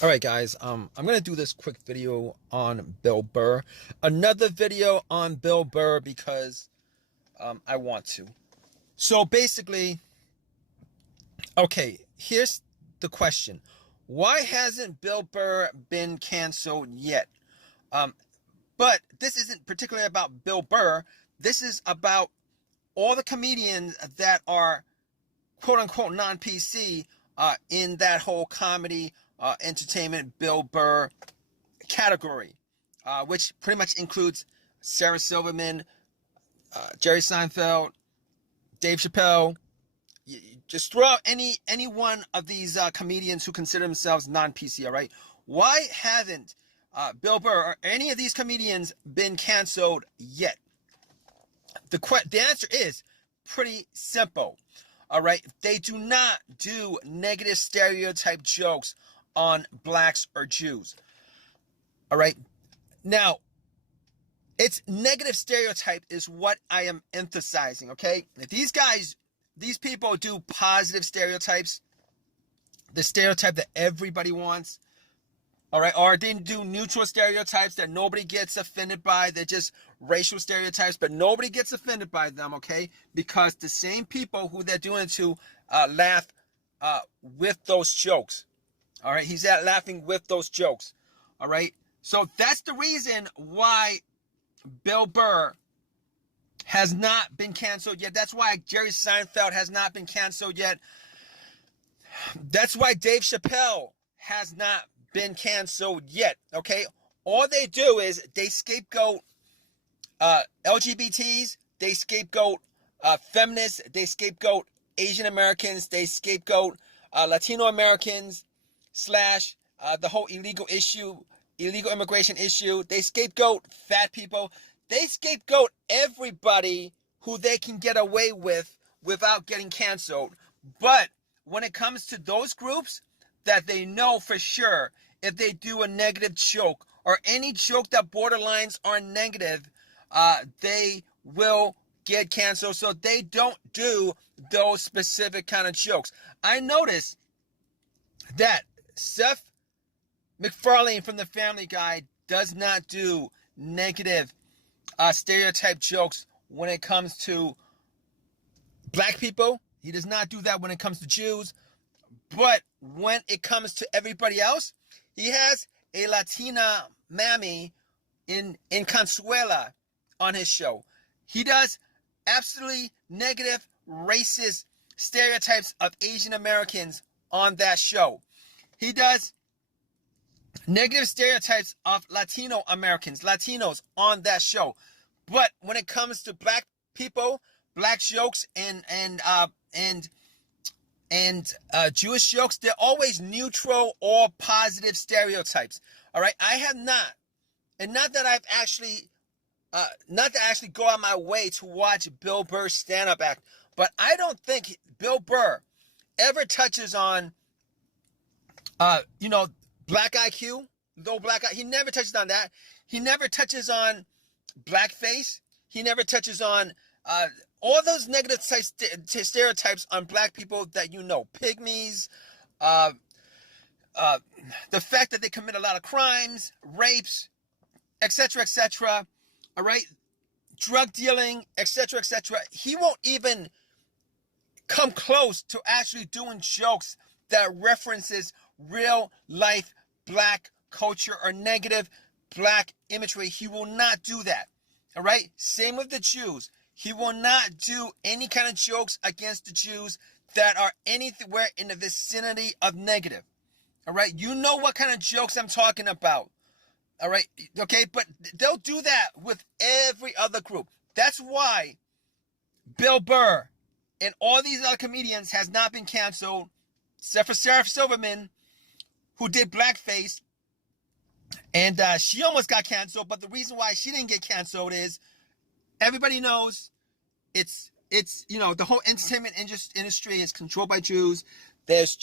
All right, guys. I'm gonna do this quick video on Bill Burr. Another video on Bill Burr because I want to. So basically, okay, here's the question: why hasn't Bill Burr been canceled yet? Um, but this isn't particularly about Bill Burr. This is about all the comedians that are quote unquote non-PC in that whole comedy, entertainment, Bill Burr category, which pretty much includes Sarah Silverman, Jerry Seinfeld, Dave Chappelle. You just throw out any one of these comedians who consider themselves non-PC. All right, why haven't Bill Burr or any of these comedians been canceled yet? The answer is pretty simple. All right, they do not do negative stereotype jokes on blacks or Jews. All right, now it's negative stereotype is what I am emphasizing. Okay, if these people do positive stereotypes, the stereotype that everybody wants. All right, or they do neutral stereotypes that nobody gets offended by. They're just racial stereotypes, but nobody gets offended by them, okay? Because the same people who they're doing it to laugh with those jokes. All right, he's laughing with those jokes. All right, so that's the reason why Bill Burr has not been canceled yet. That's why Jerry Seinfeld has not been canceled yet. That's why Dave Chappelle has not been canceled yet, okay? All they do is they scapegoat LGBTs, they scapegoat feminists, they scapegoat Asian Americans, they scapegoat Latino Americans slash the whole illegal immigration issue. They scapegoat fat people. They scapegoat everybody who they can get away with without getting canceled. But when it comes to those groups that they know for sure, if they do a negative joke or any joke that borderlines are negative, they will get canceled. So they don't do those specific kind of jokes. I noticed that Seth MacFarlane from the Family Guy does not do negative stereotype jokes when it comes to black people. He does not do that when it comes to Jews. But when it comes to everybody else, he has a Latina mammy in Consuela on his show. He does absolutely negative racist stereotypes of Asian Americans on that show. He does negative stereotypes of Latino Americans, Latinos on that show. But when it comes to black people, black jokes and Jewish jokes, they're always neutral or positive stereotypes. All right, I have not, and not that I've actually, not to actually go out my way to watch Bill Burr's stand-up act, but I don't think Bill Burr ever touches on, black IQ, low black IQ. He never touches on that. He never touches on blackface. He never touches on all those negative stereotypes on black people that pygmies, the fact that they commit a lot of crimes, rapes, etc., etc. All right, drug dealing, etc., etc. He won't even come close to actually doing jokes that references real life black culture or negative black imagery. He will not do that. All right, same with the Jews. He will not do any kind of jokes against the Jews that are anywhere in the vicinity of negative. All right, you know what kind of jokes I'm talking about. All right, okay, but they'll do that with every other group. That's why Bill Burr and all these other comedians has not been canceled, except for Sarah Silverman, who did blackface, and she almost got canceled. But the reason why she didn't get canceled is everybody knows it's the whole entertainment industry is controlled by Jews. There's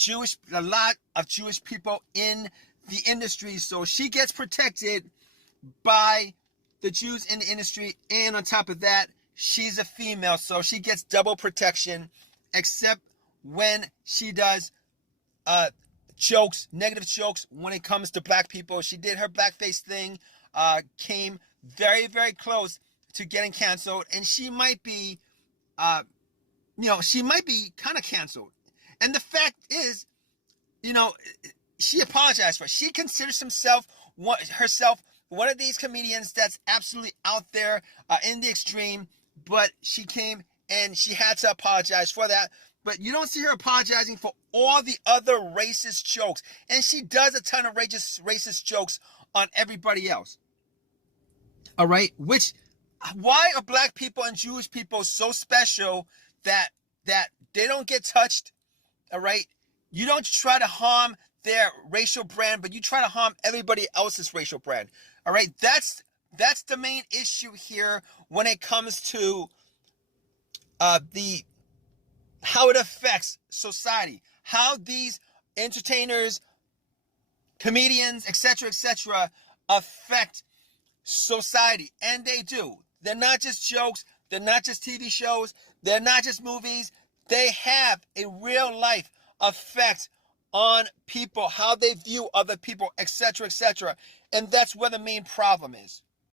a lot of Jewish people in the industry, so she gets protected by the Jews in the industry, and on top of that, she's a female, so she gets double protection, except when she does jokes, negative jokes when it comes to black people. She did her blackface thing, came very, very close to getting canceled, and she might be, she might be kind of canceled. And the fact is, she apologized for it. She considers herself one of these comedians that's absolutely out there in the extreme, but she came and she had to apologize for that. But you don't see her apologizing for all the other racist jokes. And she does a ton of racist jokes on everybody else. All right? Why are black people and Jewish people so special that they don't get touched? All right? You don't try to harm their racial brand, but you try to harm everybody else's racial brand. All right? That's the main issue here when it comes to how it affects society, how these entertainers, comedians, etc., affect society. And they do. They're not just jokes. They're not just TV shows. They're not just movies. They have a real life effect on people, how they view other people, etc., etc. And that's where the main problem is.